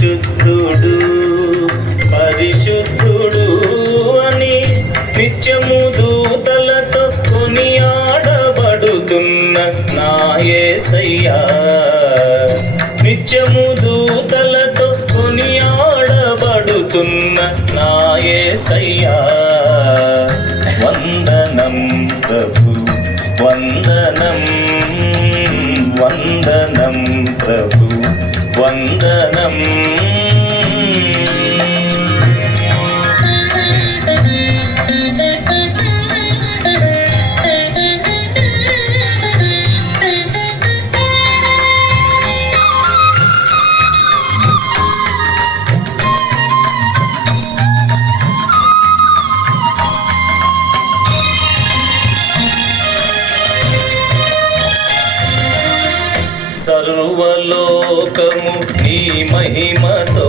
పరిశుద్ధుడు పరిశుద్ధుడు అని నిత్యము దూతలతో కొనియాడబడుతున్న నా యేసయ్యా నిత్యము దూతలతో కొనియాడబడుతున్న నా యేసయ్యా వందనం ప్రభు వందనం వందనం ప్రభు. Hum. సర్వలోకము నీ మహిమతో.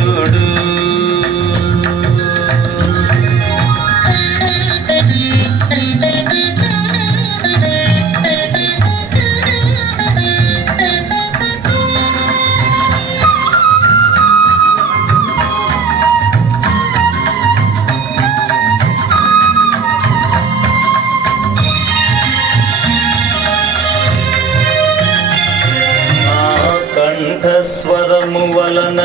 కంఠస్వరము వలన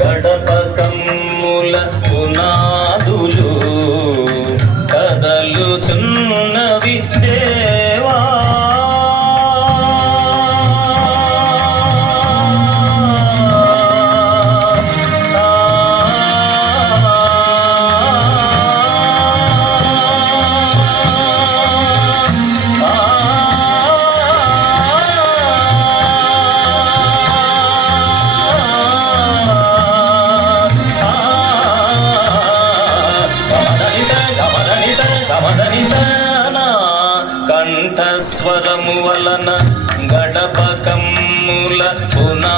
గడప కమ్ముల పునాదులు కదలుచున్నవి. గడప కమ్ముల పునా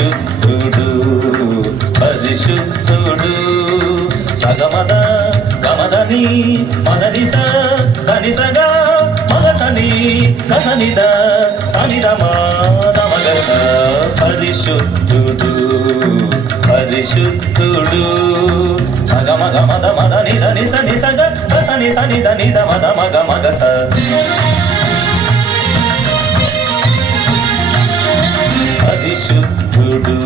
పరిశుద్ధుడు పరిశుద్ధుడు. సగమద గమదని మదని సని కనిసగా మగసని గసనిద సనిదమా నమగస. పరిశుద్ధుడు పరిశుద్ధుడు. సగమగ మద మదని ధని సని సగ సని సని ధని నిద మద మగ మగస. పరిశుద్ధుడు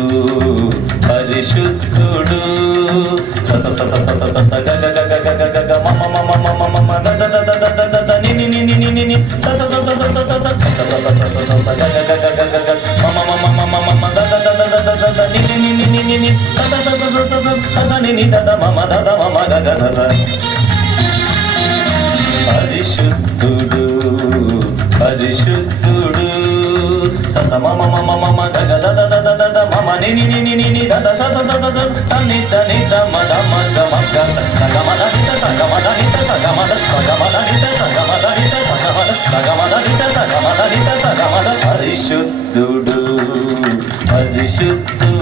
పరిశుద్ధుడు స స స స గ గ గ గ గ గ గ మ మ మ మ ద ద ద ద ద ద ద ని ని ని ని ని ని ని స స స స స స స స గ గ గ గ గ గ గ మ మ మ మ ద ద ద ద ద ద ద ద ని ని ని ని ని ని ని ని ద ద ద ద గ గ పరిశుద్ధుడు పరిశుద్ధుడు సస మమ మమ మమ దద మమ ని ని ని ని ని ని దద స స స స స స ని ద ని ద మ ద మ గ మ గ స స గ మ ద ని స స గ మ ద ని స స గ మ ద స గ మ ద ని స స గ మ ద ని స స గ మ ద స గ మ ద ని స స గ మ ద ని స స గ మ ద పరిశుద్ధుడు పరిశుద్ధుడు